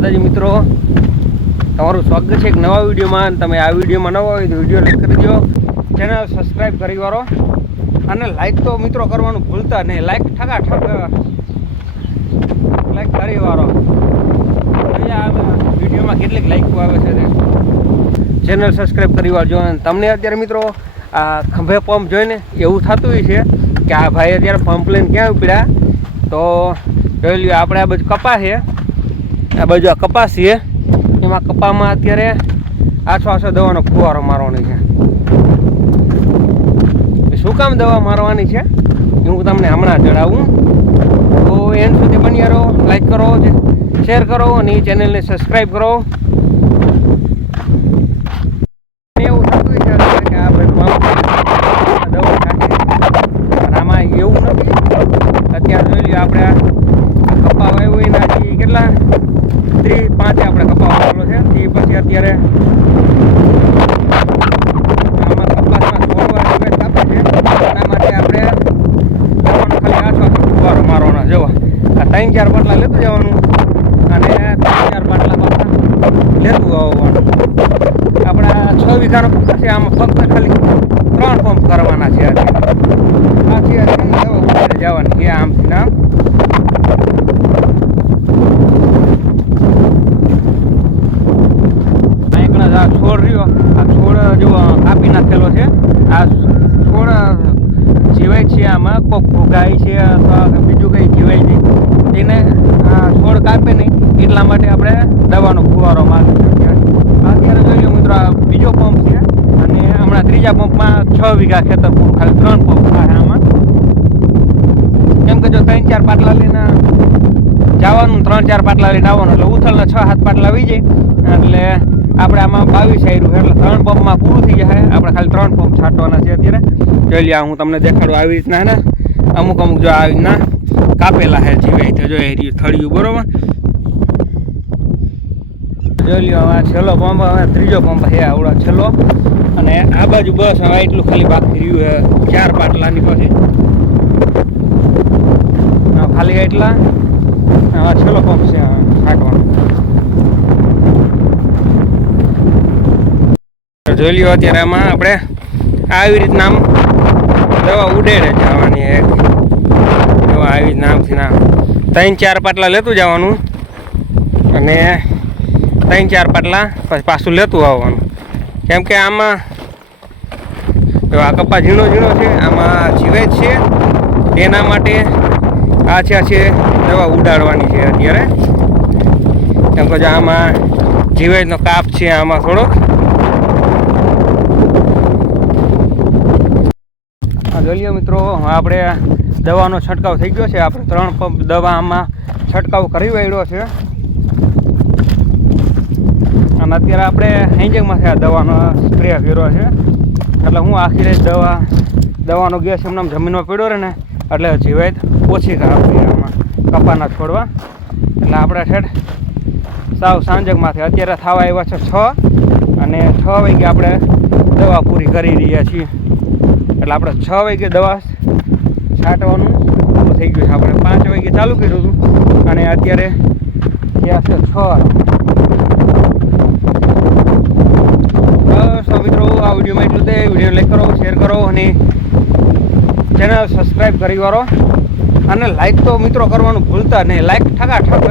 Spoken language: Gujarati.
માતાજી મિત્રો. તમારું સ્વાગત છે એક નવા વિડીયોમાં. તમે આ વિડીયોમાં નવા હોય તો વીડિયો લાઈક કરી દો ચેનલ સબસ્ક્રાઈબ કરી વાળો. અને લાઈક તો મિત્રો કરવાનું ભૂલતા નહીં. લાઈક ઠગા ઠગ. લાઈક કરી વાળો. વિડીયોમાં કેટલીક લાઈકો આવે છે ચેનલ સબસ્ક્રાઈબ કરી વાળજો. અને તમને અત્યારે મિત્રો આ ખંભે પંપ જોઈને એવું થતું હોય છે કે આ ભાઈ અત્યારે પંપ લઈને ક્યાં ઉપડ્યા? તો જોઈ લ્યો, આપણે આ બધું કપા છે. આ બાજુ આ કપાસ છે. એમાં કપામાં અત્યારે આછો આછો દવાનો ફુવારો મારવાનો છે. શું કામ દવા મારવાની છે? એ હું તમને હમણાં જણાવું. તો એન્ડ સુધી બન્યા રહો લાઈક કરો શેર કરો અને એ ચેનલને સબસ્ક્રાઈબ કરો. એવું થતું કે આ દવા એવું નથી. અત્યારે આપણે આ કપા વાવ્યો એના હજી કેટલા ત્રીસ પાંચે આપણે કપા વાવેલો પછી અત્યારે આમાં કપાસમાં છોડવા નિવેશ આપે છે. એના માટે આપણે દવાનો ખાલી આછો આછો ફુવારો મારવાનો જો આ ત્રણ ચાર બાટલા લેતું જવાનું. અને ત્રણ ચાર બાટલા લેતું આવવાનું. આપણા છ વીઘાનો પંપ છે. આમાં ફક્ત ખાલી ત્રણ પંપ કરવાના છે અત્યારે આ છે જવાની એ આમથી ને આમ આંકડા છોડ આ છોડ, જો, કાપી નાખેલો છે. આ છોડ જીવાય છે આમાં, કોક ગાય છે અથવા બીજું કંઈ જીવાય નહીં. તેને છોડ કાપે નહીં, એટલા માટે આપણે દવાનો ફુવારો માગે છે અત્યારે જોઈએ મિત્રો, આ બીજો પંપ છે અને હમણાં ત્રીજા પંપમાં છ વીઘા ખેતર પૂરું ખાલી ત્રણ પંપ થાય આમાં. કેમ કે જો ત્રણ ચાર પાટલા લઈને જવાનું, ત્રણ ચાર પાટલા લઈને આવવાનું, એટલે ઉથલના છ, સાત પાટલા આવી જાય એટલે આપણે આમાં બાવીસ આવ્યું એટલે ત્રણ પંપમાં પૂરું થઈ જશે. આપણે ખાલી ત્રણ પંપ છાંટવાના છે અત્યારે. જોઈ આ હું તમને દેખાડું આવી રીતના ને? અમુક અમુક જો આવી રીતના કાપેલા છે જીવાય તો જો એ થળિયું, બરોબર? જોઈ લ્યો હવે છેલ્લો પંપ હવે ત્રીજો પંપ છે, આવડો છેલ્લો. અને આ બાજુ બસ હવે એટલું ખાલી બાકી રહ્યું છે, ચાર પાટલાની પછી ખાલી એટલા છેલ્લો પંપ છે છાંટવાનો. જોઈ લ્યો અત્યારે આમાં આપણે આવી રીતના આમ દવા ઉડેડે જવાની એક. આવી રીતના નામ ત્રણ, ચાર પાટલા લેતું જવાનું. અને ત્રણ, ચાર પાટલા પછી પાછું લેતું આવવાનું. કેમ કે આમાં આ કપા ઝીણો ઝીણો છે, આમાં જીવે છે. તેના માટે આ છે, આ દવા ઉડાડવાની છે અત્યારે. કેમ કે આમાં જીવેજનો કાપ છે આમાં થોડોક આ જોઈ મિત્રો આપણે દવાનો છંટકાવ થઈ ગયો છે. આપણે ત્રણ પંપ દવામાં છંટકાવ કરી વાળ્યો છે. અને અત્યારે આપણે હેન્જિંગમાંથી આ દવાનો સ્પ્રે કર્યો છે. એટલે હું આખી દવા, દવાનો ગેસ એમને જમીનમાં પડ્યો રહે ને, એટલે જીવાત ઓછી આપી આમાં કપાના છોડવા. એટલે આપણે છેડ સાવ સાંજકમાંથી અત્યારે થવા આવ્યા છે છ અને છ વાગે આપણે દવા પૂરી કરી રહ્યા છીએ. એટલે આપણે છ વાગે દવા છાંટવાનું ચાલુ થઈ ગયું છે. આપણે પાંચ વાગે ચાલુ કર્યું હતું. અને અત્યારે ત્યાં છે છ બસ મિત્રો, આ વિડીયોમાં એટલું તે વીડિયો લાઈક કરો શેર કરો અને ચેનલ સબસ્ક્રાઈબ કરી વાળો. અને લાઈક તો મિત્રો કરવાનું ભૂલતા નહીં. લાઈક ઠકા ઠક.